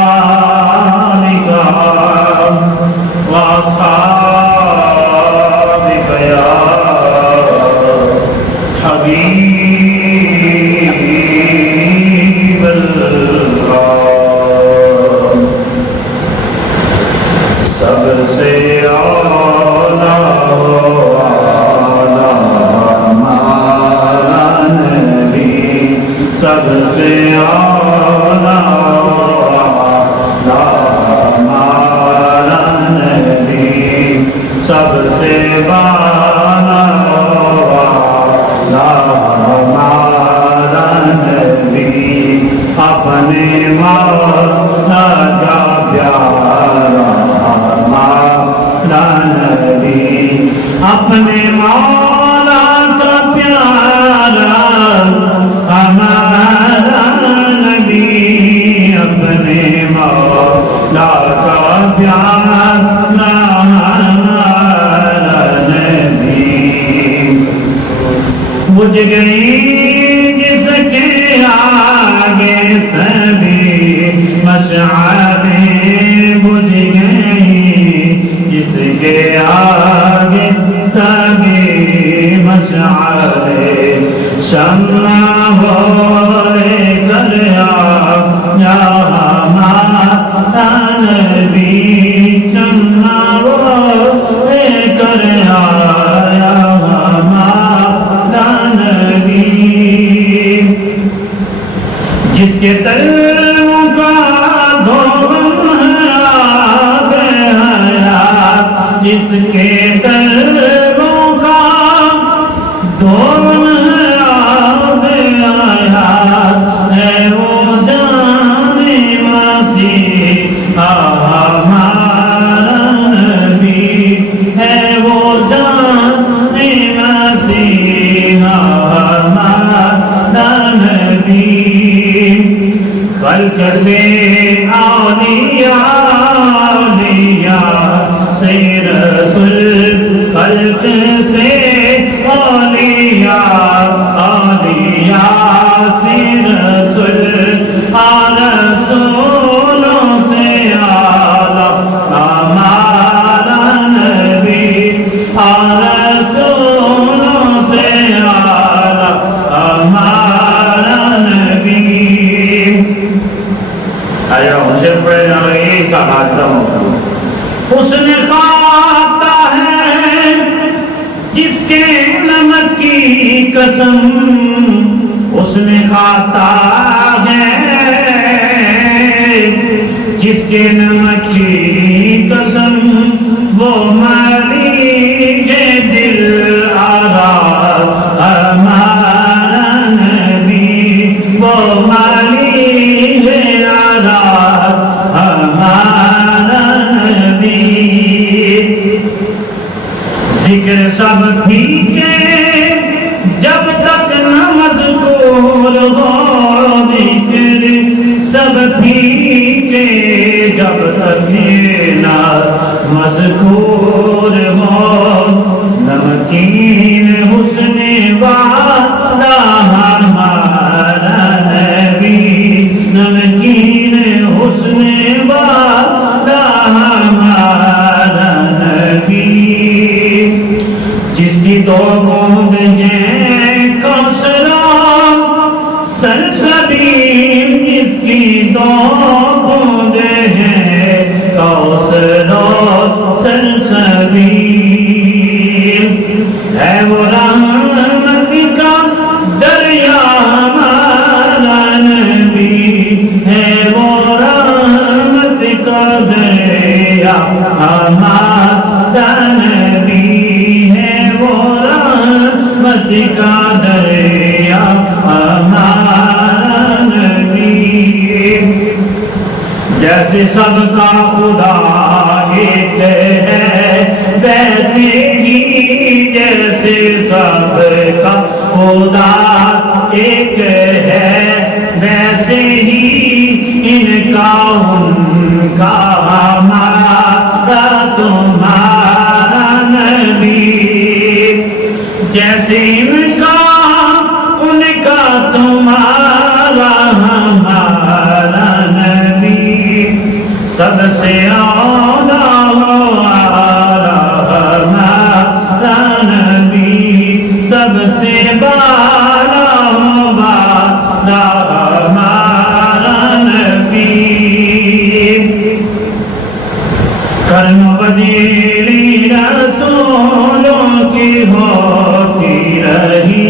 آلك وأصحابك يا حبيب الله سب سے اعلیٰ ہمارا نبی سب سے اعلیٰ ہمارا نبی سب سے بالا ہمارا نبی اپنے مولا کا پیارا ہمارا نبی اپنے مولا کا پیارا ہمارا نبی اپنے مولا کا پیارا ہمارا نبی بجھ گئی جس کے آگے سبھی مشعلیں بجھ گئی جس کے آگے سبھی مشعلیں شمع ہو لے کر یا ہمارا نبی شمع ہو لے کر یا ہمارا نبی جس کے تلووں کا دھوم آب حیات جس کے تلووں کا دھوم آب حیات ہے وہ جان مسیح ہمارا نبی ہے وہ جان مسیح ہمارا نبی خلق سے اولیاء سے رسول خلق سے اولیاء سے رسول رسولوں سے اعلیٰ ہمارا نبی رسولوں سے اعلیٰ ہمارا نبی آیا مجھے پڑھے جا رہی سماجتا ہوں اس نے کھاتا ہے جس کے نمک کی قسم اس نے کھاتا ہے جس کے نمک کی قسم وہ مالک دل آزاد ہمارا نبی وہ مالک آزاد ہمارا نبی ذکر سب پھیکے جب تک نہ مذکور ہو ذکر سب پھیکے جب تک نہ مذکور ہو نمکین حسن وعدہ ہمارا نبی نمکین حسن وعدہ ہمارا نبی جس کی دو بوند ہیں کوثرا سلسبیل جس کی دو بوند ہیں کوثرا سلسبیل ہے وہ رحمت کا دریا ہمارا نبی ہے وہ رحمت کا دریا ہمارا نبی ہے وہ رحمت کا دریا ہمارا نبی جیسے سب کا خدا ایک ہے ویسے ہی جیسے سب کا خدا ایک ہے ویسے ہی ان کا ہمارا تمہارا نبی جیسے ان کا تمہارا ہمارا نبی سب سے اولا ہمارا نبی، سب سے بالا ہمارا نبی، کرم بدیلی رسولوں کی ہوتی رہی،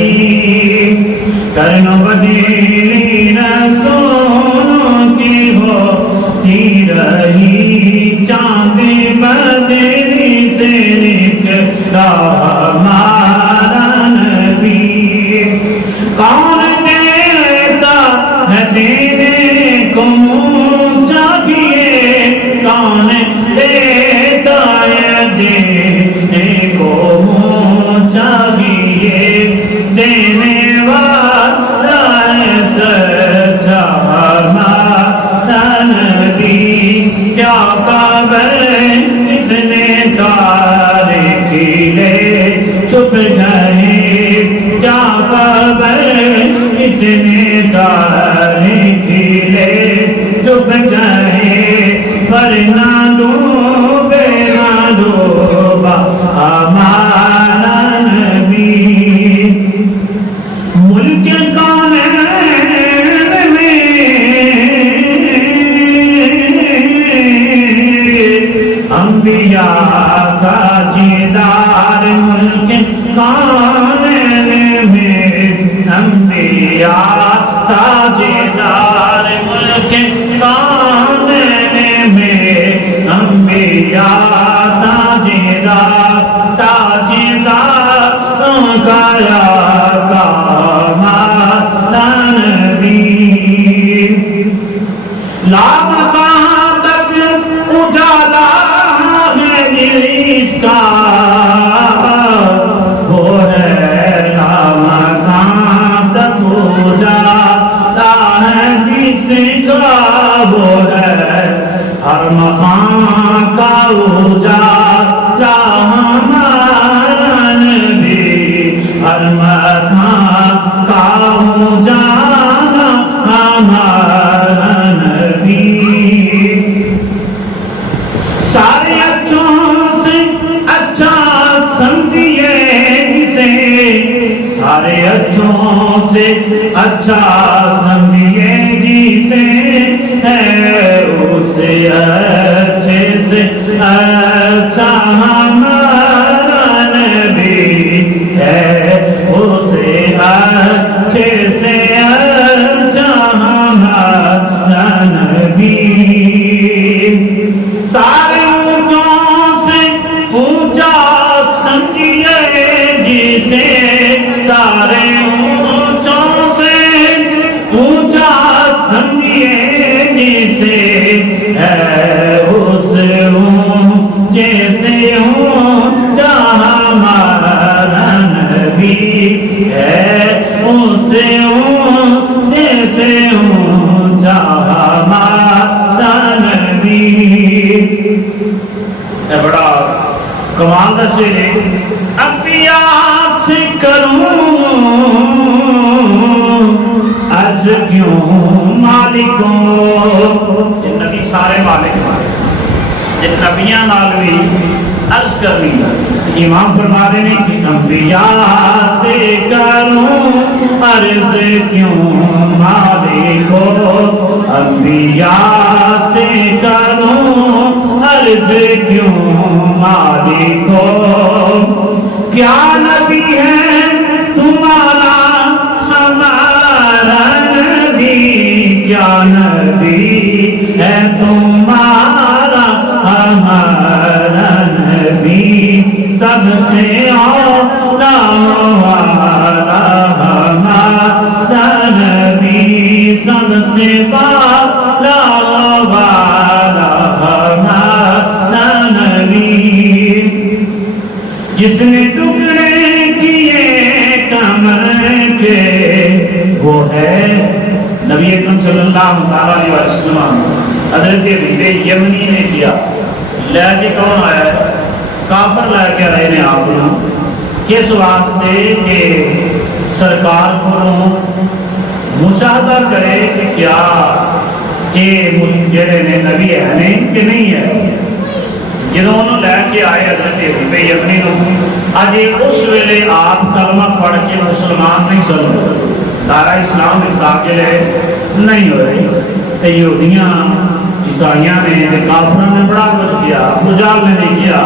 کرم بدیلی رسولوں کی ہوتی رہی، چاند بدری سے نکلا ہمارا نبی، کون دیتا ہے دینے کو منہ چاہیے، کون دیتا ہے دینے کو منہ چاہیے، دینے والا ہے سچا ہمارا نبی، کیا قبر اتنے تارے کھلے چھپ گئے، کیا قبر اتنے تارے کھلے چھپ گئے، ورنہ ڈوبے نہ ڈوبا ہمارا نبی، ملک کونین میں انبیاء کا دیدار، ملک کونین میں انبیاء کا دیدار، ملک کونین میں انبیاء تاجدار، تاجدار کا ہمارا نبی، لامکان تک اجالا ہے اس کا، وہ ہے لامکان تک اجالا ہے جس کا، وہ ہے ہر مقام کا اجالا ہمارا نبی، ہر مقام کا اجالا ہمارا نبی، سارے اچھوں سے اچھا سمجھیے جسے، سارے اچھوں سے اچھا سمجھیے جسے، ہے اسے اچھے سے اچھا ہمارا نبی، ہے اسے اچھے سے اچھا ہمارا نبی، سارے اونچوں سے اونچا سمجھیے جسے، سارے اونچوں سے اونچا سمجھیے جسے، ہے اس اونچے سے اونچا ہمارا نبی، ہے اس اونچے سے اونچا ہمارا نبی، بڑا کمال کا شعر ہے، انبیاء سے کروں عرض کیوں مالکوں، جن نبی سارے مالک مالک، جن نبیاں نال بھی عرض کرنی، امام فرما رہے ہیں کہ انبیاء سے کروں عرض کیوں مالکوں، انبیاء سے کروں عرض کیوں مالکوں، کیا نبی ہے تمہارا ہمارا نبی، کیا نبی ہے تمہارا ہمارا نبی، سب سے اولا ہمارا نبی، سب سے بالا ہمارا نبی، جس نے ٹکڑے کیے کمر کے، وہ ہے نبی اکرم صلی اللہ علیہ وسلم، حضرت ابی یمنی نے کیا، لے کے کون آیا ہے؟ کافر لے کے آئے نے آپ کو، کس واسطے کہ سرکار کو مشاہدہ کرے کہ کیا یہ جڑے نے نبی ہے کہ نہیں ہے. جدو انہوں لے کے آئے حضرت ابی یمنی نو، اج اس ویلے آپ کلمہ پڑھ کے مسلمان نہیں سن، دارا اسلام داخل نہیں ہوئے. تے یہودیاں عیسائیاں نے کافروں نے بڑا کچھ کیا. ابو جہل نے نہیں کیا،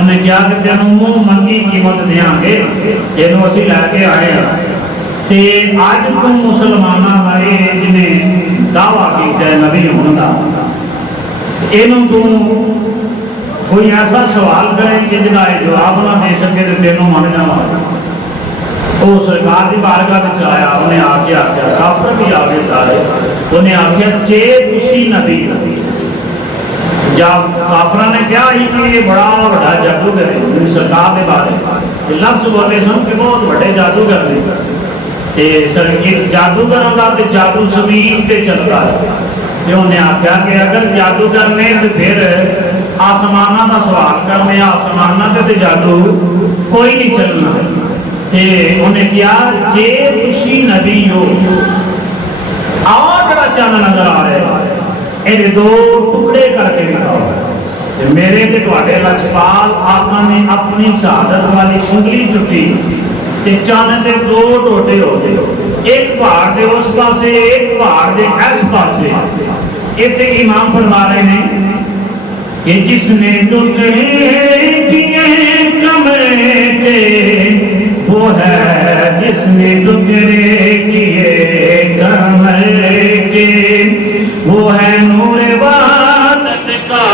انہیں کیا کہ تینوں منہ منگی قیمت دیاں گے، یہ اسی لے کے آئے ہیں. تے اج تم مسلماناں والے جنہیں دعویٰ کیتا ہے نبی ہونے کا، اینوں تم کوئی ایسا سوال کرے کہ جنہا جواب نہ دے سکے تو تینوں من جاواں. وہ سرکار کی بارگاہ وچ آیا، انہیں آ کے آخیا، کافر بھی آ گئے سارے، انہیں آخیا جے تسی نبی جب کافراں نے کیا ہی کہ یہ بڑا بڑا جادوگر ہے سرکار کے بارے لفظ بولے سن کہ بہت بڑے جادوگر نے. جادوگروں کا تو جادو زمین تے چلتا ہے. انہیں آخیا کہ اگر جادوگر نے تو پھر آسمانہ کا سوال کرنے، آسمانہ تے جادو کوئی نہیں چلنا. تے انہیں کیا جے تسی نبی ہو آؤ جڑا چند نظر آ رہا ہے یہ دو ٹکڑے کر کے دکھاؤ. میرے تے تواڈے لجپال آقا نے اپنی شہادت والی انگلی چٹی تے چند دے دو ٹوٹے ہو گئے، ایک پہاڑ دے اس پاسے ایک پہاڑ دے اس پاسے. اتنے امام فرما رہے ہیں کہ جس نے ٹکڑے کیے کمرے کے وہ ہے، جس نے ٹکڑے کیے کمرے کے وہ ہے نور وحدت کا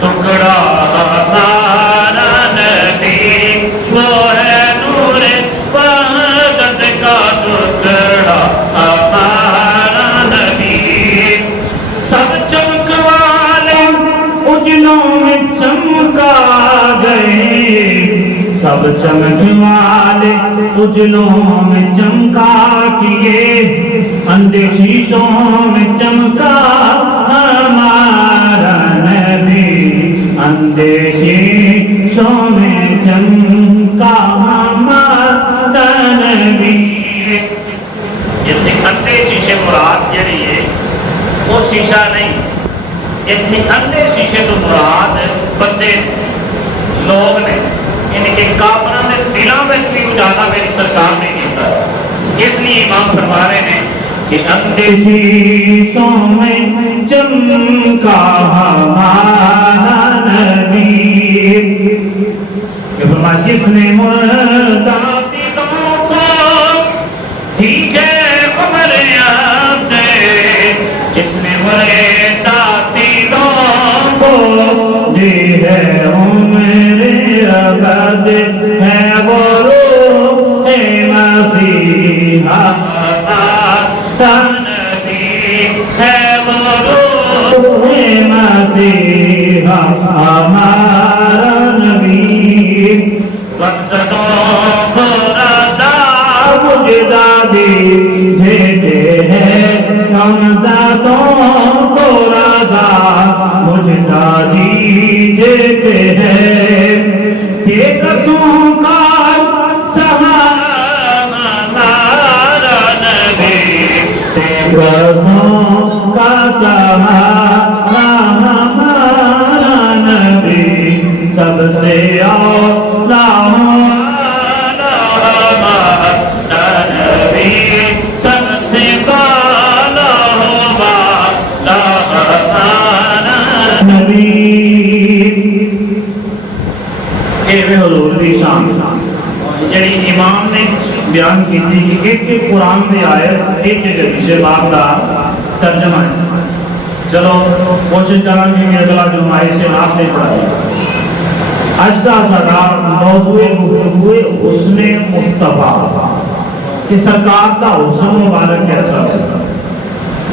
ٹکڑا ہمارا نبی، وہ ہے نور وحدت کا ٹکڑا ہمارا نبی. سب چمک والے اجلوں میں چمکا گئے، سب چمک والے اجلوں میں چمکا کیے، اندھے شیشوں میں چمکا ہمارا نبی، اندھے شیشوں میں چمکا ہمارا نبی. یہ اندھے شیشے مراد جڑی ہے وہ شیشہ نہیں، اتنے اندھے شیشے تو مراد بندے لوگ نے، یعنی کہ کافروں نے دلوں میں بھی اجالا میری سرکار نے کیتا. اس لیے امام فرما رہے ہیں کہ اندھے شیشوں میں چمکا ہمارا نبی، کہ فرمایا جس نے مردہ دلوں کو ٹھیک ہے عمر یاد، جس نے مردہ دلوں کو دی ہے عمر ابد، ہے وہ روح مسیحا نبی، ہے وہ روح مسیحا ہمارا نبی. مقصدوں کو رضا مجدادی دیتے ہیں، مقصدوں کو رضا مجدادی دیتے ہیں. یہ قسم کا سہارا ہمارا نبی، قسم کا سہارا ہمارا نبی، سب سے اولا ہمارا نبی، سب سے بالا ہمارا نبی. حضور کی شان جڑی امام نے بیان کی تھی کہ ایک قرآن میں آیت ایک حدیث پاک کا ترجمہ ہے. چلو کوشش کریں گے کہ اگلا جمعہ سے آپ نے پڑھا. آج کا سارا موضوع گفتگو حسن مصطفیٰ کہ سرکار کا حسن مبارک کیسا ہے.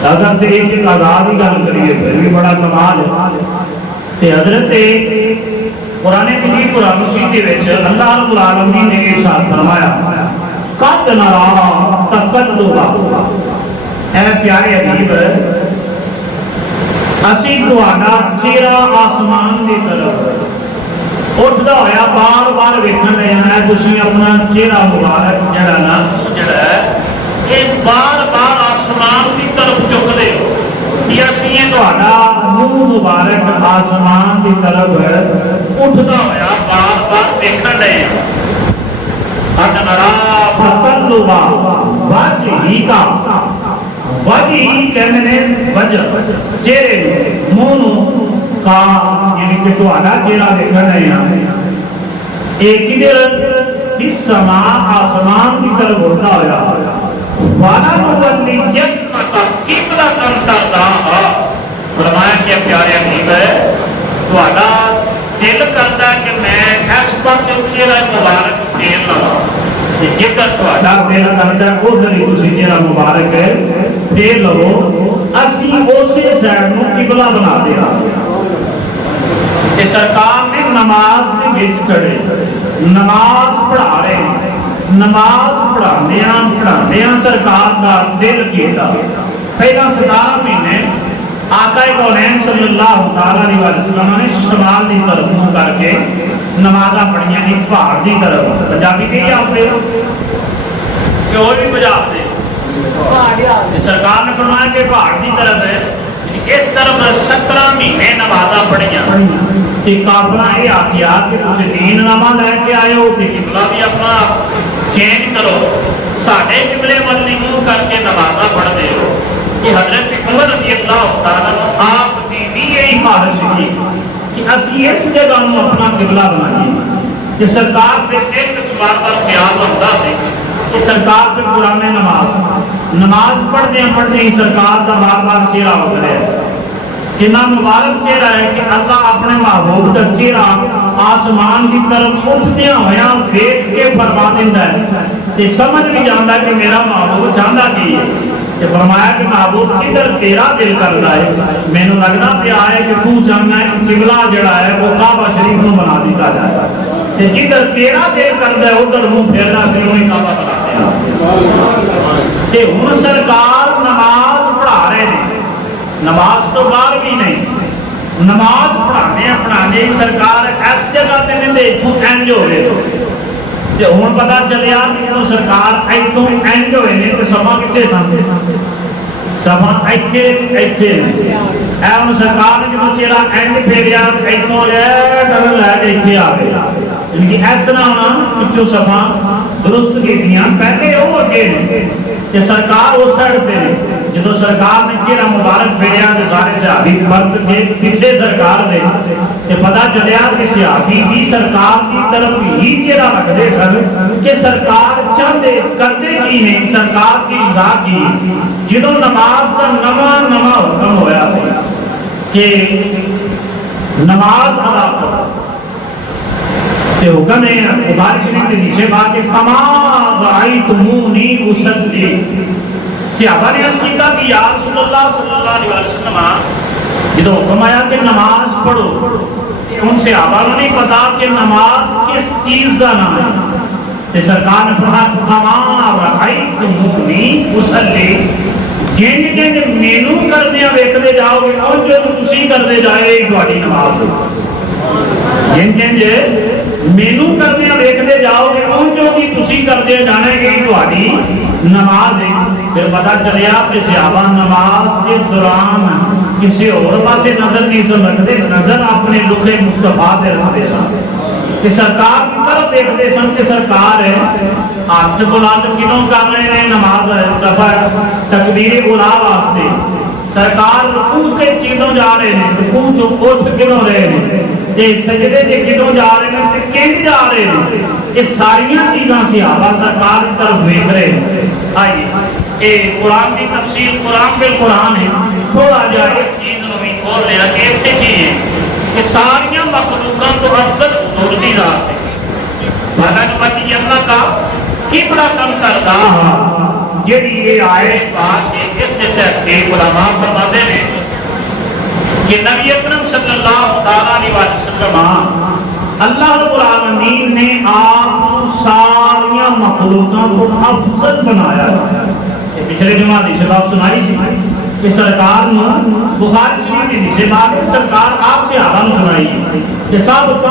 اگر تو ایک آزاد ہی گل کریے پھر بھی بڑا کمال ہے. حضرت قرآن مجید قرآن مجید کے وچ اللہ رب العالمین نے ارشاد فرمایا قد نرا تقلبا، اے پیارے حبیب اسی تہاڈا چہرہ آسمان کی طرف اٹھدا ہویا بار بار ویکھن لے آنا. تسی اپنا چہرہ مبارک جڑا نا جڑا ہے یہ بار بار آسمان کی طرف چکدے ہو. کہ اسی منہ مبارک آسمان کی طرف اٹھتا ہوا بار بار دیکھن رہے ہیں وجہ چہرے منہ کا یعنی کہ چہرہ دیکھن رہے ہیں ایک سما آسمان کی طرف اٹھتا ہوا فرمایا کہ پیارے حبیب ہے تہاڈا دل کرتا ہے کہ میں اس پاسے چہرہ مبارک پھیر لواں تے جیکر تہاڈا دل کرتا ہے ادھر ہی تسی چہرہ مبارک پھیر لو اسی اسی سائڈ نو قبلہ بنا دیا کہ سرکار نے نماز دے وچ کھڑے نماز پڑھا رہے ہیں نماز پڑھاندیاں سرکار دا دل کیتا پہلا 17 مہینے آقا کونین صلی اللہ علیہ وسلم نے شمال کی طرف منہ کر کے نمازاں پڑھیاں نے پہاڑ کی طرف پنجابی نہیں آتے کہ اور بھی پنجاب دے سرکار نے فرمایا کہ پہاڑ کی طرف ہے اس طرف 17 مہینے نمازاں پڑھیاں تے کافراں یہ آکھیا کہ تسی دین نامہ لے کے آئے ہو تے قبلہ بھی اپنا چینج کرو ساڈے قبلے ول منہ کر کے نمازاں پڑھدے ہو کہ حضرت عمر رضی اللہ تعالیٰ آپ کی بھی یہی خواہش تھی کہ اسی اس جگہ نو اپنا قبلہ بنائیے کہ سرکار کے دل وچ بار بار خیال آتا سی کہ سرکار کے قرآن نماز پڑھتے ہی سرکار کا بار بار چہرہ اترے کتنا مبارک چہرہ ہے کہ اللہ اپنے محبوب کا چہرہ آسمان کی طرف اٹھدیا ہوا دیکھ کے فرما دیتا ہے تے سمجھ بھی جانتا ہے کہ میرا محبوب چاہتا کی ہے کہ فرمایا کہ محبوب کدھر تیرا دل کرتا ہے مینوں لگتا پیا ہے کہ تو چاہنا ہے کہ قبلہ جڑا ہے وہ کعبہ شریف نو بنا دیتا جائے تے جدھر تیرا دل کرتا ہے ادھر منہ پھیرنا سی وہی کعبہ بنا دیا تے ہن سرکار نماز پڑھا رہے ہیں نماز تو باہر بھی نہیں نماز پڑھانے سرکار اس جگہ تے نہیں دے تو انج ہوئے تے ہن پتہ چلیا کہ جدوں سرکار ایتھوں انج ہوئے نے تے سما کتے سن سما ایتھے اے ہن سرکار نے جدوں چہرہ انج پھیریا ایتھوں لے ڈر لے کے ایتھے آ گئے یعنی کہ اس طرح ہونا پچھوں سما درست کیتیاں پہلے وہ اگے نے کہ سرکار اس سائڈ پہ جدو سرکار نے چہرہ مبارک پھیریا تے سارے صحابی فرد کے پیچھے سرکار دے تے پتہ چلیا کہ صحابی بھی سرکار کی طرف ہی چہرہ رکھتے سن کہ سرکار چاہتے کرتے کی نہیں سرکار کی رضا کی جدو نماز کا نواں حکم ہویا کہ نماز ادا کرو تے حکم ہے بخاری شریف کے نیچے بات کہ کما رأیتمونی اصلی صحابہ نے عرض کیا کہ یا رسول اللہ صلی اللہ علیہ وسلم جدو حکم آیا کہ نماز پڑھو ان صحابہ نے نہیں پتا کہ نماز کس چیز کا نام ہے تے سرکار نے فرمایا کما رأیتمونی اصلی جن جن مینوں کردیاں ویکھدے جاؤ گے اور جو تسی کردے جائے تہاڈی نماز جن جن مینوں کردیاں ویکھدے جاؤ گے اور جو بھی تسی کردے جانے گے تہاڈی نماز ہے پھر پتہ چلیا کہ صحابہ نماز کے دوران کسی اور پاسے نظر نہیں سن رکھتے نظر اپنے لکھے مصطفیٰ پہ رکھتے سن کہ سرکار کی طرف دیکھتے سن کہ سرکار ہے ہاتھ بلند کیوں کر رہے ہیں نماز دفعہ تکبیر اولا واسطے سرکار رکوع کے کیوں جا رہے ہیں رکوع جو اٹھ کیوں رہے ہیں تے سجدے تے کیوں جا رہے ہیں تے کیں جا رہے ہیں یہ ساریاں چیزاں صحابہ سرکار کی طرف دیکھ رہے ہیں آئیے اے قرآن کی تفسیر قرآن بالقرآن ہے تھوڑا جا اس چیز نو بھی کھول لیا کہ ایسے کی ہے کہ ساریاں مخلوقاں تو افضل حضور دی ذات ہے حالانکہ اللہ کا قبلہ کم کرتا جڑی یہ آئے بات کے اس کے تحقیق علماء فرماتے ہیں کہ نبی اکرم صلی اللہ علیہ وسلم اللہ رب العالمین نے آپ ساریاں مخلوقاں کو افضل بنایا ہے پچھلے جمعہ دی شباب سنائی سی کہ سرکار نے بخاری شریف کی سے بات سرکار آپ سے آرام سنائی کہ صاحب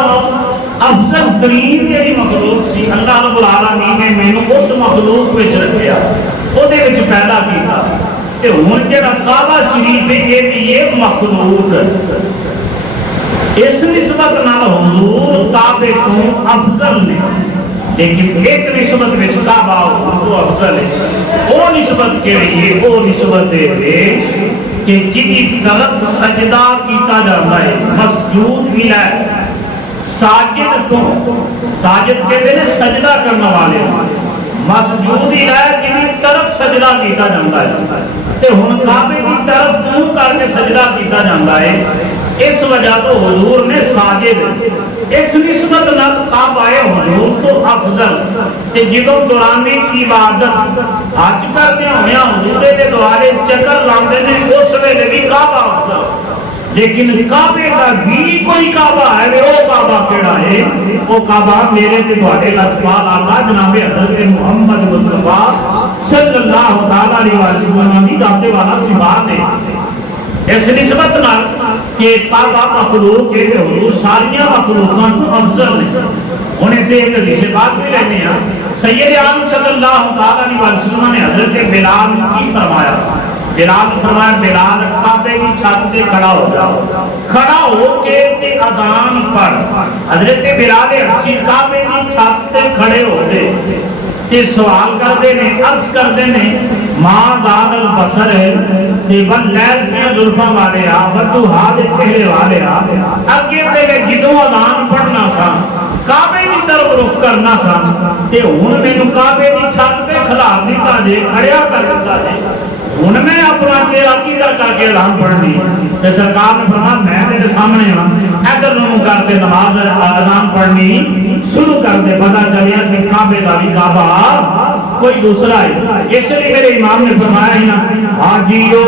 افضل ترین جڑی مخلوق سی اللہ رب العالمین نے مینوں اس مخلوق وچ رکھیا او دے وچ پیدا کیتا تے ہن جڑا کعبہ شریف ہے یہ بھی ایک مخلوق اس نسبت نال حضور کعبے کو افضل نے، لیکن ایک نسبت وچ کعبہ تو افضل ہے۔ وہ نسبت کیڑی ہے؟ وہ نسبت ہے کہ جدی طرف سجدہ کیتا جاتا ہے، مسجود بھی ہے ساجد کو، ساجد کہتے ہیں سجدہ کرنے والے، مسجود ہی ہے جن طرف سجدہ کیتا جاتا ہے، تے ہن کعبے کی طرف منہ کر کے سجدہ کیتا جاتا ہے، اس وجہ تو حضور نے ساجد اس نسبت نال کعبہ حضور تو افضل تے جدوں دوران عبادت حج کرتے ہوئے حضور دے دوارے چکر لاندے نے اس ویلے بھی کعبہ افضل، لیکن کعبے کا بھی کوئی کعبہ ہے، وہ کعبہ کیڑا ہے؟ وہ کعبہ میرے تے تواڈے لجپال آقا جناب حضرت محمد مصطفیٰ صلی اللہ علیہ وسلم کی ذات والا صفات ہے۔ اس نسبت نال کہ کعبہ مخلوق ہے، حضور ساریاں مخلوقاں تو افضل ہے۔ انہیں تے ایک حدیث پاک میں رہنے ہیں، سید عالم صلی اللہ علیہ وسلم نے حضرت بلال کی فرمایا، بلال فرمایا بلال کعبے کی چھت پہ کھڑا ہو جاؤ، کھڑا ہو کے تے اذان پڑھ۔ حضرت بلال حبشی کعبے کی چھت پہ کھڑے ہوتے تے سوال کرتے نے، عرض کرتے نے ماں داد البصر ہے تے واللیل میں زلفاں والے آ بدوہا دے چہرے والے آ، اگے تے جدوں اذان پڑھنا سا کعبے کی طرف رخ کرنا سا تے ہن مینوں کعبے کی چھت تے کھلار دیتا جے، کھڑیا کر دیتا جے، ہن میں اپنا چہرہ کیدا کر کے اذان پڑھنی؟ تے سرکار نے فرمایا میں تیرے سامنے ہاں، ادھر نوں کر کے نماز اذان پڑھنی شروع کر دے۔ پتہ چلیا کہ کعبے کا بھی کعبہ کوئی دوسرا ہے۔ اس لیے میرے امام نے فرمایا ہے نا، حاجیو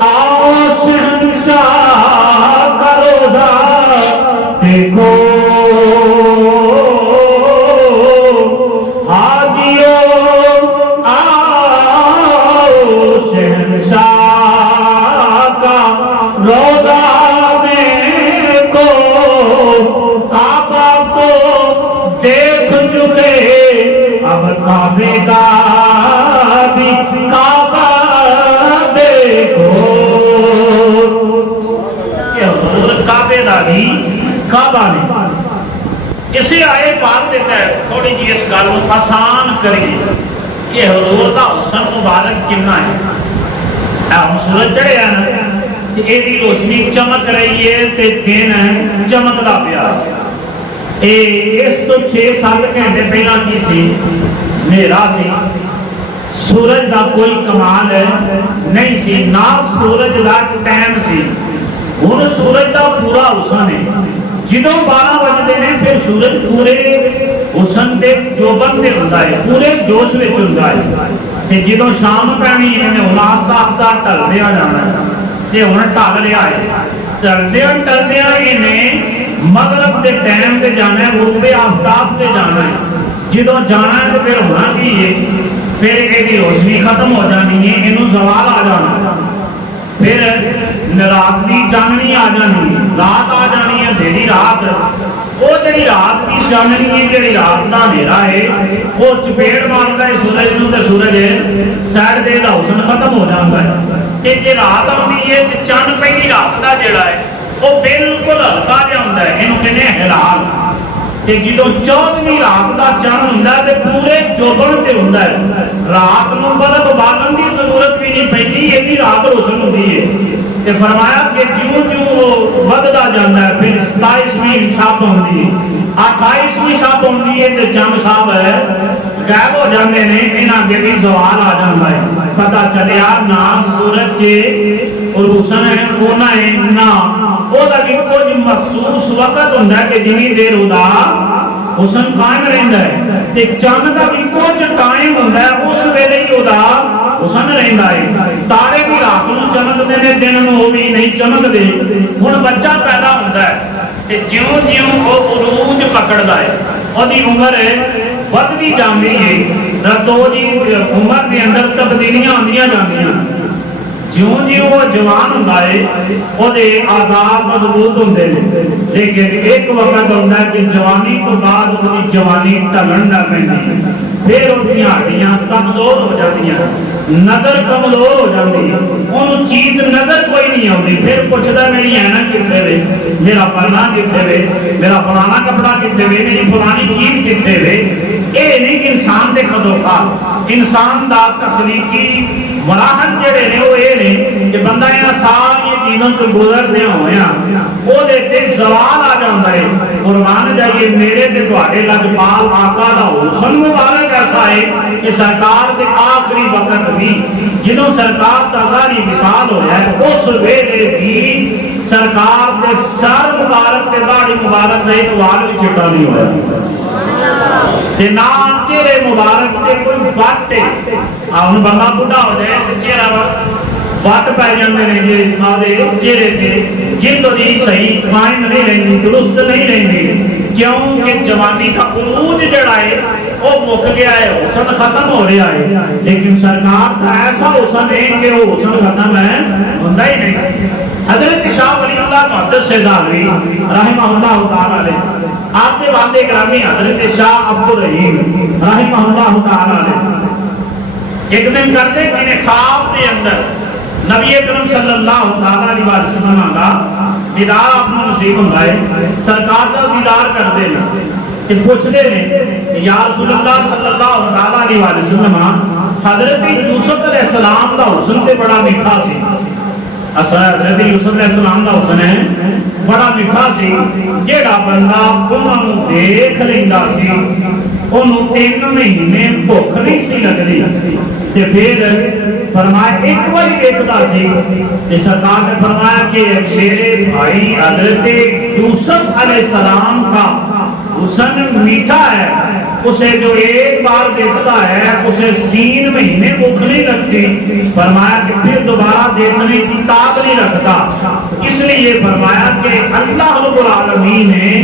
آؤ شہنشاہ کا روزہ دیکھو، حاجیو روزہ دیکھو، کعبہ کو دیکھ چکے، اب کعبے کا بھی کعبہ دیکھو، کہ حضور کعبے کا بھی کعبہ نہیں۔ اسے آئے بات دیتا ہے تھوڑی جی اس گل کو آسان کریے کہ حضور کا حسن مبارک کتنا ہے۔ ہم سورج چڑھے ہیں نا، یہ روشنی چمک رہی ہے تے دن چمکدا پیا، اس تو 6-7 گھنٹے پہلا کی سی؟ نیرا سی، سورج دا کوئی کمال نہیں سی، نہ سورج دا ٹائم سی۔ ہن سورج دا پورا حسن ہے، جدوں 12 بجتے ہیں پھر سورج پورے حسن تے جوبن تے ہوندا ہے، پورے جوش وچ ہوندا ہے، تے جدوں شام پینی ہے ہن آہستہ آہستہ ٹلدیا جانا ہے، تے ہن ٹل رہا ہے، ٹلدیا ٹلدیا انہیں مغرب کے ٹائم تے جانا ہے، غروب آفتاب تے جانا ہے، جدوں جانا ہے تو پھر ہونا کی ہے، پھر یہ روشنی ختم ہو جانی ہے، اینوں زوال آ جانا، پھر رات کی چاننی آ جانی، رات آ جانی ہے، دھیری رات، وہ جڑی رات کی چاننی ہے، جڑی رات کا اندھیرا ہے، وہ چپیڑ مارتا ہے سورج نوں تے سورج سائڈ دے دا حسن ختم ہو جاتا ہے، تے جے رات آندی ہے تے چند پہلی رات دا جڑا ہے وہ بالکل ہلکا جہا ہوندا ہے، اینوں کہندے ہیں ہلال، تے جدوں 14ویں رات دا چن ہوندا ہے تے پورے چوبن تے ہوندا ہے، رات نوں بلب بالن دی ضرورت بھی نہیں پیندی، ایڈی رات روشن ہوندی ہے، تے فرمایا کہ جیوں جیوں وہ وددا جاندا ہے پھر 27ویں شب ہوندی ہے، 28ویں شب ہوندی ہے تے چند صاحب غائب ہو جاندے نے، انہاں دے بھی زوال آ جاندا ہے، پتہ چلیا نہ سورج کے روشن ہے اونا ہے، نہ وہ دا بھی کچھ مخصوص وقت ہوندا ہے کہ جنی دیر ہودا حسن قائم رہندا ہے، تے چند دا بھی کچھ ٹائم ہوندا ہے اس ویلے ہی ہودا حسن رہندا ہے، تارے بھی رات نوں چمکدے نے، دن نوں وہ بھی نہیں چمکدے، ہن بچہ پیدا ہوندا ہے تے جیوں جیوں وہ عروج پکڑدا ہے، اودی عمر ودتی جاندی ہے، رتو دی عمر دے اندر تبدیلیاں آندیاں جاندیاں، جیوں جیوں وہ جوان ہوندا ہے اودے آزاد مضبوط ہوندے نے، لیکن ایک وقت ہوندا ہے کہ جوانی تو بعد اودی جوانی ٹلن لگ پیندی، پھر اودیاں ہڈیاں کمزور ہو جاندیاں، نظر کمزور ہو جاتی، انہوں چیز نظر کوئی نہیں آتی، پھر پوچھتا میری اینا کتنے وے، میرا پرنا کتنے وے، میرا فلانا کپڑا کتنے وے، میری فلانی چیز کتنے وے۔ اے نہیں انسان دے خدوخا، انسان دا تخلیقی مراحل جڑے نے وہ اے نے کہ بندہ یہاں ساری چیزوں کو گزرتے ہویا وہ دیتے زوال آ جاتا ہے۔ قربان جائیے میرے تے تواڈے لجپال آقا دا حسن مبارک ایسا ہے کہ سرکار کے آخری وقت بھی جنہوں سرکار دا ظاہری مثال ہو ہے اس ویلے بھی سرکار دے سر مبارک تے داڑھی مبارک دا ایک وال بھی چٹا نہیں ہویا تے نا چہرے مبارک تے کوئی بات ہے۔ ہن بندہ بڈھا ہو جائے تے چہرہ بات پہ جاندے نے جی آدھے چہرے تے جلد دی صحیح قائم نہیں رہندی، درست نہیں رہندی، کیوں کہ جوانی کا عروج جڑا ہے وہ مک گیا ہے، حسن ختم ہو رہا ہے۔ لیکن سرکار کا ایسا حسن ہے کہ وہ حسن ختم ہے ہوتا ہی نہیں۔ حضرت شاہ ولی اللہ محدث سیداوی رحمہ اللہ تعالی علیہ آپ کے والد گرامی حضرت شاہ عبدالرحیم رحمہ اللہ تعالی علیہ ایک دن کرتے کہ خواب دے اندر نبی اکرم صلی اللہ علیہ وسلم کا دیدار اپنا نصیب ہوتا ہے، سرکار کا دیدار کرتے ہیں کہ پوچھتے ہیں یا رسول اللہ صلی اللہ علیہ وسلم حضرت یوسف علیہ السلام کا حسن تے بڑا میٹھا سی۔ اصلا حضرت یوسف علیہ السلام کا حسن ہے بڑا میٹھا سی، جیڑا بندہ انہوں دیکھ لیندا سی انہوں 3 مہینے بھوک نہیں سی لگدی تے پھر فرمایا ایک بار دیکھتا سی کہ سرکار نے فرمایا کہ میرے بھائی حضرت یوسف علیہ السلام کا حسن میٹھا ہے، اسے جو ایک بار دیکھتا ہے اسے 3 مہینے بھوک نہیں لگتی، فرمایا کہ پھر دوبارہ دیکھنے کی طاقت نہیں رکھتا۔ اس لیے فرمایا کہ اللہ رب العالمین نے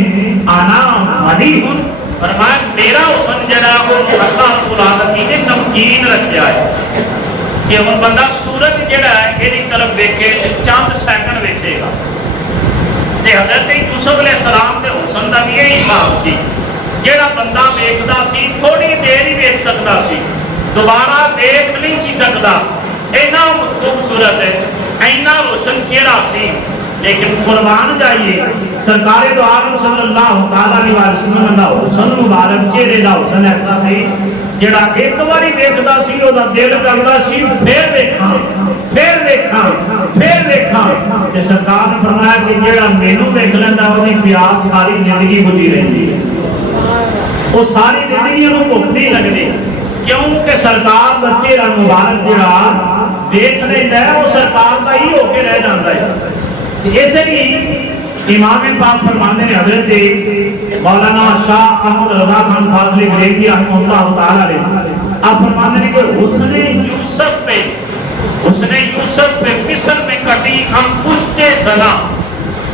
انا مدیح فرمایا میرا حسن جڑا وہ اللہ رب العالمین نے نمکین رکھا ہے کہ وہ بندہ سورج جڑا ہے ایدی طرف دیکھے چند سیکنڈ ویکھے گا۔ تے حضرت یوسف علیہ السلام دے حسن دا بھی یہی حساب سی، جیڑا بندہ ویکھدا سی تھوڑی دیر ہی ویکھ سکدا سی، دوبارہ دیکھ نہیں سی سکدا، اینا خوبصورت ہے، اینا روشن چہرہ سی۔ لیکن قربان جائیے سرکار دو عالم صلی اللہ علیہ وسلم دا حسن مبارک چہرے دا حسن ایسا سی جڑا ایک باری دیکھدا سی او دا دل کردا سی پھر دیکھاں پھر دیکھاں پھر دیکھاں۔ تے سرکار نے فرمایا کہ جیڑا مینوں دیکھ لیندا اودی پیاس ساری زندگی بجھی رہندی ہے، وہ ساری زندگی نوں بھوک نہیں لگدی، کیونکہ سرکار دا چہرہ مبارک جڑا دیکھ لیندا ہے وہ سرکار دا ہی ہو کے رہ جاندا ہے۔ ایسے ہی امام پاک فرمانے ہیں حضرت مولانا شاہ احمد رضا خان فاضلی بریلوی رحمہ اللہ تعالی علیہ آپ فرماتے ہیں کہ حسن یوسف پہ مصر میں کٹی انگشت زنا،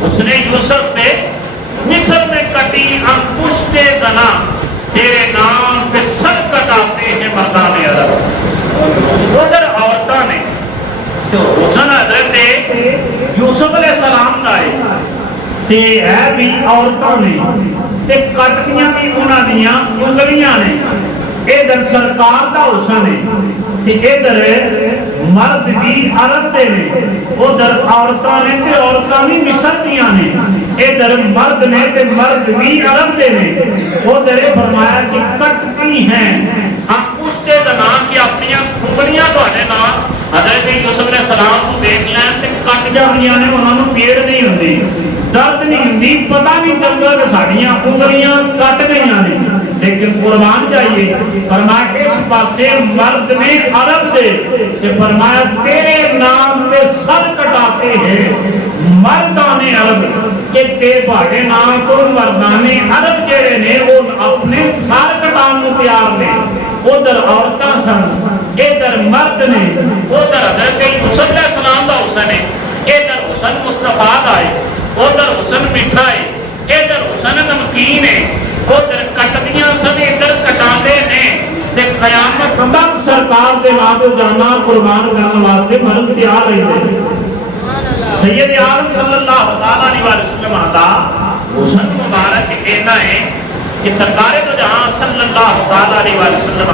حسن یوسف پہ مصر میں کٹی انگشت زنا، تیرے نام پہ سر کٹاتے ہیں مردان عرب۔ ادھر عورتوں نے تو حسن حضرت یوسف علیہ السلام کا ہے تے ہے بھی عورتوں نے تے کٹیاں بھی انہاں دیاں انگلیاں نے، ادھر سرکار دا حسن ہے تے ادھر مرد بھی عرب دے نے، ادھر عورتاں نے تے عورتاں بھی مصر دیاں نے، ادھر مرد نے تے مرد بھی عرب دے نے۔ ادھر فرمایا کہ کٹتی ہیں ہم اس کے دنان کی اپنی انگلیاں تواڈے نال حضرت یوسف علیہ السلام کو دیکھ لیں تے کٹ جاندیاں نے، انہاں نوں پیڑ نہیں ہوندی، درد نہیں ہوندی، پتہ نہیں چلدا کہ ساڈیاں انگلیاں کٹ گئیاں نے۔ لیکن قربان جائیے فرمایا اس پاسے مرد نے عرب دے کہ فرمایا تیرے نام پہ سر کٹاتے ہیں مردان عرب، کہ تیرے نام کو مردان عرب جڑے نے وہ اپنے سر کٹان کو تیار نے۔ ادھر عورتاں سن، ادھر مرد نے، ادھر حضرت یوسف علیہ السلام دا حسن ہے، ادھر حسن مصطفیٰ دا ہے، ادھر حسن میٹھا ہے، ادھر حسن نمکین ہے، ادھر کٹدیاں سن ادھر کٹاندے نے تے قیامت تک سرکار دے نام تے جانا قربان کرنے واسطے مرد تیار رہندے۔ سید عالم صلی اللہ علیہ وسلم دا حسن مبارک کہنا ہے کہ سرکار تو جہاں صلی اللہ علیہ وسلم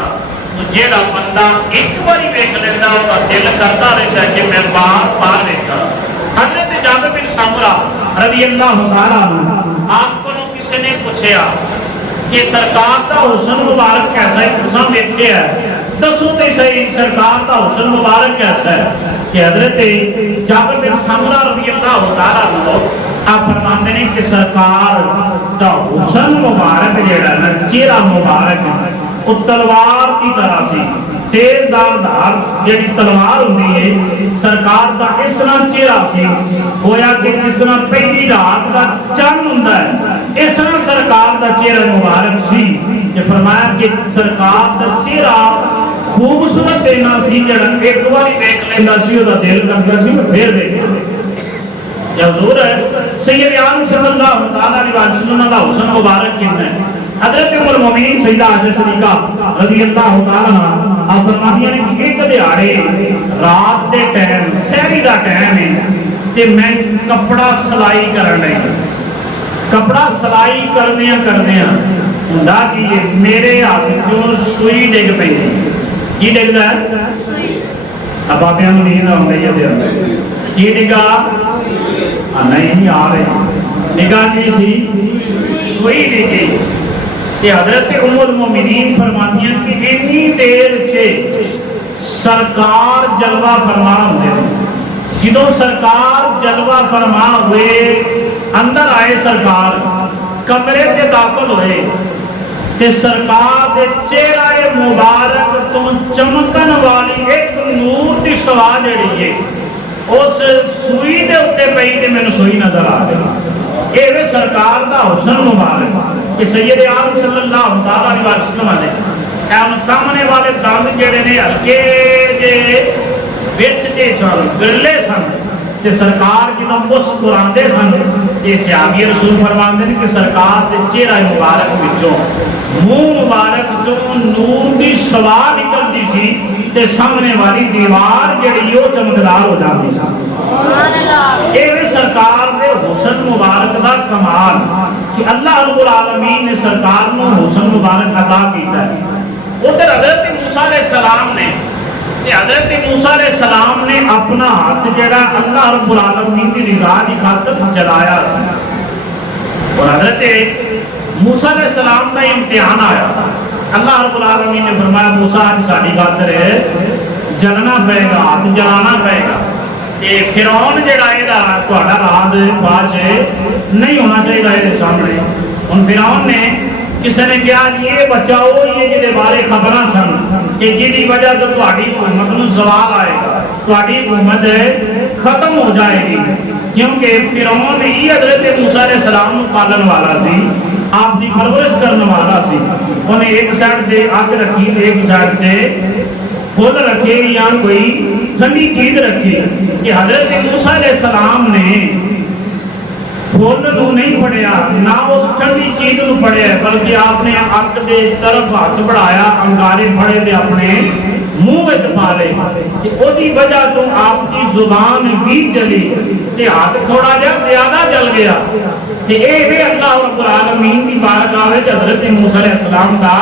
جیڑا بندہ ایک باری ویکھ لینا وہ دل کرتا رہتا ہے کہ میں بار بار ویکھا. حضرت جابر بن سمرہ رضی اللہ تعالیٰ عنہ آپ کو کسی نے پوچھا کہ سرکار کا حسن مبارک کیسا ہے, تساں ویکھیا ہے, دسو تے صحیح سرکار کا حسن مبارک کیسا ہے. کہ حضرت جابر بن سمرہ رضی اللہ تعالیٰ عنہ آپ فرماتے ہیں کہ سرکار کا حسن مبارک جیڑا نا چہرہ مبارک ہے وہ تلوار کی طرح سی, تیز دار جیڑی تلوار ہوندی ہے سرکار دا اس طرح چہرہ سی ہویا کہ اس طرح پہلی رات دا چند ہوندا ہے اس طرح سرکار دا چہرہ مبارک سی. کہ فرمایا کہ سرکار دا چہرہ خوبصورت دینا سی جڑا ایک باری دیکھ لینا سی او دا دل کردا سی پھر دیکھے. حضور سید عالم صلی اللہ علیہ وسلم کا حسن مبارک کتنا ہے. حضرت ام المومنین سیدہ عائشہ صدیقہ رضی اللہ تعالیٰ عنہا آپ فرماتی ہیں کہ ایک دیہاڑے رات دے ٹائم سحری دا ٹائم ہے تے میں کپڑا سلائی کرن لگی. کپڑا سلائی کردیاں ہوندا کہ میرے ہاتھ چوں سوئی ڈگ پئی. کی ڈگدا ہے؟ سوئی. اب باپیاں نوں نیند آندی ہے تے کی ڈگا نہیں آ رہی نگاہ کی سی سوئی ڈگی. کہ حضرت ام المومنین فرماتی ہیں کہ اتنی دیر سے سرکار جلوہ فرما ہوئے. جدو سرکار جلوہ فرما ہوئے اندر آئے سرکار کمرے کے داخل ہوئے کہ سرکار دے چہرہ مبارک تو چمکن والی ایک نور دی شعاع جڑی ہے اس سوئی دے اتے پئی تے مینوں سوئی نظر آ گئی. یہ سرکار دا حسن مبارک کہ سید عالم صلی اللہ علیہ وسلم نے سامنے والے دند جڑے نے ہلکے جے وچ جے سن گرلے سن تے سرکار جدوں مسکراندے سن تے صحابی رسول فرماندے نے کہ سرکار دے چہرہ مبارک وچوں منہ مبارک چوں نور دی شعاع نکلدی سی تے سامنے والی دیوار جڑی او چمکدار ہو جاندی سی. سبحان اللہ. یہ سرکار دے حسن مبارک دا کمال کہ اللہ رب العالمین نے سرکار نو حسن مبارک عطا کیتا ہے. ادھر حضرت موسیٰ علیہ السلام نے حضرت موسیٰ علیہ السلام نے اپنا ہاتھ جڑا اللہ رب العالمین کی رضا کی خاطر چلایا اور حضرت موسیٰ علیہ السلام کا امتحان آیا. اللہ رب العالمین نے فرمایا موسیٰ آج ساری خاطر جلنا پائے گا, ہاتھ جلانا پائے گا. فرعون جڑا ہے تہاڈا راز باز نہیں ہونا چاہیے یہ سامنے. ہن فرعون نے کسی نے کہا یہ بچہ وہ یہ جہاں بارے خبر سن کہ جی وجہ تو تہاڈی حکومت نوں زوال آئے گا, تہاڈی حکومت ختم ہو جائے گی. کیونکہ فرعون ہی حضرت موسیٰ علیہ السلام نوں پالن والا سی, آپ کی پرورش کرنے والا سی. انہیں ایک سائڈ سے اگ رکھی, ایک سائڈ سے پھول رکھے یا کوئی ٹھنڈی چیز رکھی. کہ حضرت موسیٰ علیہ السلام نے پھول نو نہیں پڑھیا نہ اس ٹھنڈی چیز نو پڑھیا بلکہ آپ نے اگ دے طرف ہاتھ بڑھایا, انگارے پھڑے تے اپنے منہ وچ پا لے. کہ او دی وجہ تو آپ کی زبان بھی جلی تے ہاتھ تھوڑا جہا زیادہ جل گیا. تے اے اللہ رب العالمین دی بارگاہ وچ حضرت موسیٰ علیہ السلام دا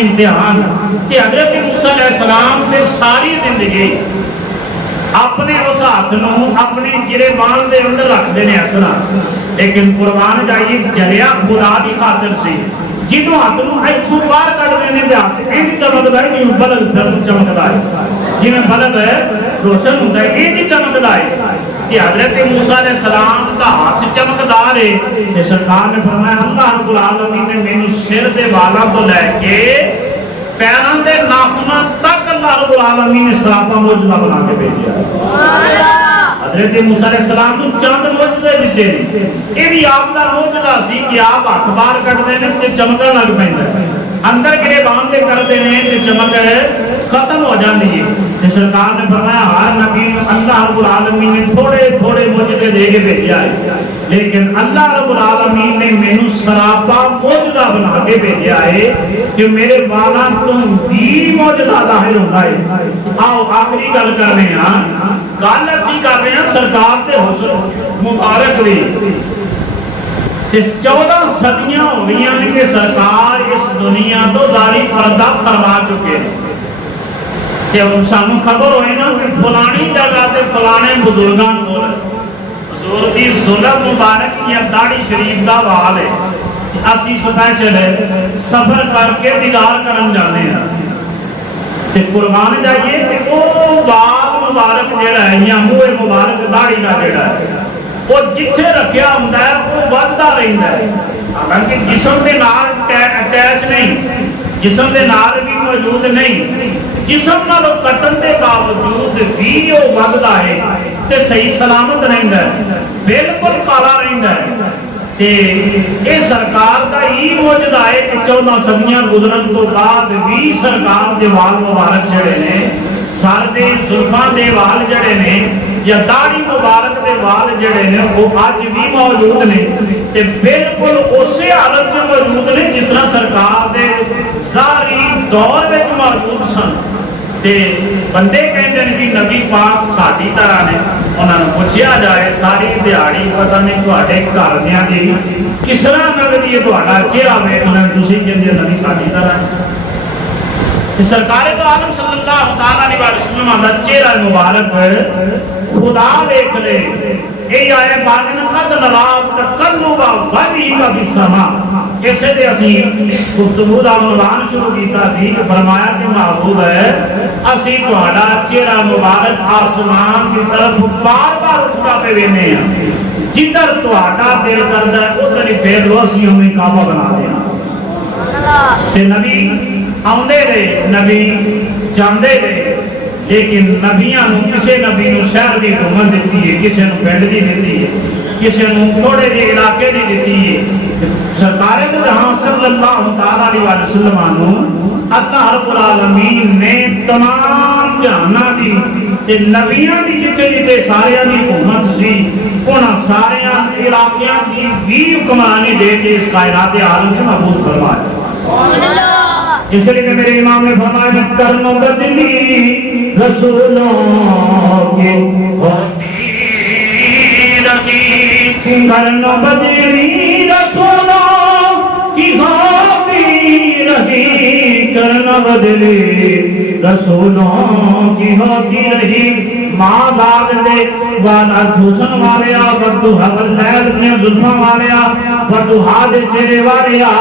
امتحان. کہ حضرت موسیٰ علیہ السلام تے ساری زندگی اپنے اس ہاتھ نو اپنے گریبان دے اندر رکھ دینے اسنا, لیکن قربان جائیے جلیا خدا دی خاطر سی. جدوں ہاتھ نو ایتھوں باہر کڈ دینے تے ہاتھ انج چمکدا ہے جویں بلب چمکدا ہے, جویں بلب روشن ہوندا ہے انج چمکدا ہے. کہ حضرت موسیٰ علیہ السلام دا ہاتھ چمکدار ہے. تے سرکار نے فرمایا اللہ رب العالمین نے مینوں سر دے والاں تو لے کے پیراں دے ناخناں تک اللہ رب العالمین نے سراپا معجزہ بنا کے بھیجا. حضرت موسیٰ علیہ السلام کو چند معجزے دیتے ہیں. یہ بھی آپ کا معجزہ سی کہ آپ ہاتھ باہر کڈتے ہیں تے چمکن لگ پیندا ہے, اندر گریبان دے کرتے ہیں تے چمک ختم ہو جاتی ہے. تے سرکار نے فرمایا ہر نبی اللہ رب العالمین نے تھوڑے تھوڑے معجزے دے کے بھیجا ہے, لیکن اللہ رب العالمین نے مینوں سراپا معجزہ بنا کے بھیجا ہے کہ میرے والاں تو بھی معجزہ ظاہر ہوتا ہے. آؤ آخری گل کر رہے ہیں, گل اسی کر رہے ہیں سرکار کے حسن مبارک دی. 14 صدیاں ہو گئی ہیں کہ سرکار اس دنیا تو ظاہری پردہ فرما چکے ہیں. کہ سانو خبر ہوئی نا کہ فلانی جگہ تے فلانے بزرگاں کول حضور دی ظلم مبارک یا داڑھی شریف دا وال ہے، اسی سپیشل سفر کر کے دیدار کرن جانے ہیں تے قربان جائیے کہ وہ وال مبارک جڑا ہے یا منہ مبارک داڑھی دا جڑا ہے وہ جتھے رکھیا ہوندا ہے وہ وددا رہندا ہے، حالانکہ جسم دے نال اٹیچ نہیں، جسم دے نال بھی موجود نہیں، جسم نال کٹن دے باوجود بھی وہ وددا ہے تے صحیح سلامت رہندا ہے، بالکل کالا رہندا ہے۔ تے یہ سرکار کا ہی موجودہ ہے کہ 14 صدیاں گزرن تو بعد بھی سرکار دے وال مبارک جڑے نے، سر دے زلفاں دے وال جڑے نے یا داڑھی مبارک دے وال جڑے نے وہ اج بھی موجود نے تے بالکل اسی حالت میں موجود نے جس طرح سرکار دے ظاہری دور وچ موجود سن۔ تے بندے کہتے ہیں کہ نبی پاک ساڈی طرح نے، انہاں نوں پوچھیا جائے ساری دیہاڑی پتہ نہیں تواڈے گھر دیاں دی کس طرح لگدی ہے تہاڈا چہرہ ویکھنا، تسی کہندے نبی ساڈی طرح ہے۔ سرکار دو عالم صلی اللہ تعالی علیہ وسلم دا چہرہ مبارک خدا دیکھ لے، یہ آئے باقی قد نرا تقلب وجهک فی السماء، کیسے دے اسی گفتگو دا عنوان شروع کیتا سی کہ فرمایا کہ محبوب ہے اسی تہاڈا چہرہ مبارک آسمان کی طرف بار بار اٹھتا پہ وینے ہیں، جدھر تہاڈا دل کردا ہے ادھر ہی پھیر لو، اسی ہمیں کعبہ بنا دینا۔ تے نبی آندے رہے، نبی جاندے رہے، لیکن نبیاں نو کسے نبی نو شہر دی حکومت دیتی ہے، کسے نو پنڈ دی دیتی ہے، کسے نو تھوڑے جے علاقے دی دیتی ہے۔ سرکار دو جہاں صلی اللہ تعالی علیہ وسلم نو اللہ رب العالمین نے تمام جہاناں دی تے نبیاں دی جتے جتے سارے دی حکومت سی، انہاں سارے علاقیاں دی بھی حکمرانی دے کے اس کائنات عالم سے محفوظ فرمایا۔ سبحان اللہ۔ اس لیے میرے امام نے فرمایا کرم بدلی رسولوں کی ہوتی رہی، کرم بدلی رسولوں کی ہوتی رہی، کرم بدلی رسولوں کی ہوتی رہی، ماں باغ دے والا حسن والیا بدو حبل لہل میں ظلمہ والیا بدو حاد چہرے والیا،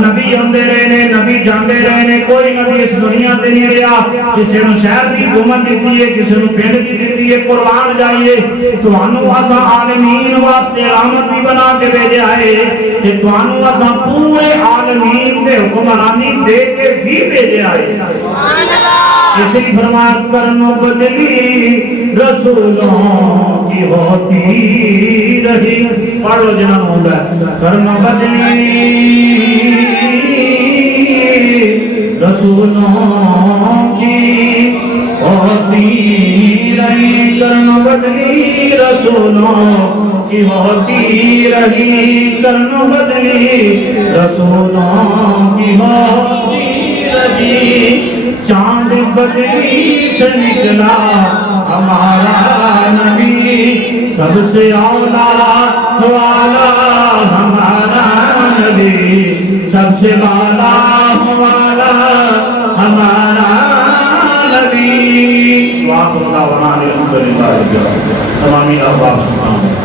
نبی آندے رہے نے، نبی جاندے رہے نے، کوئی نبی اس دنیا تے نہیں رہا، کسی نو شہر دی حکومت دیتی ہے، کسی نو پنڈ دی دیتی ہے، قربان جائیے تانوں اسا عالمین واسطے رحمت بھی بنا کے بھیجا ہے کہ تانوں اسا پورے عالمین دے حکمرانی دے کے بھی بھیجا ہے۔ سبحان اللہ۔ اس لیے فرمایا کرم بدلی رسولوں کی ہوتی رہی، پڑھ لو جناب ہوتا ہے کرم بدلی رسولوں کی ہوتی رہی، کرم بدلی رسولوں کی ہوتی رہی، کرم بدلی رسولوں کی ہوتی رہی، چاند بدلی سے نکلا ہمارا نبی، سب سے اولا والا ہمارا نبی، سب سے والا والا ہمارا نبی۔ واقعہ الحمدللہ تمامی احباب سبحان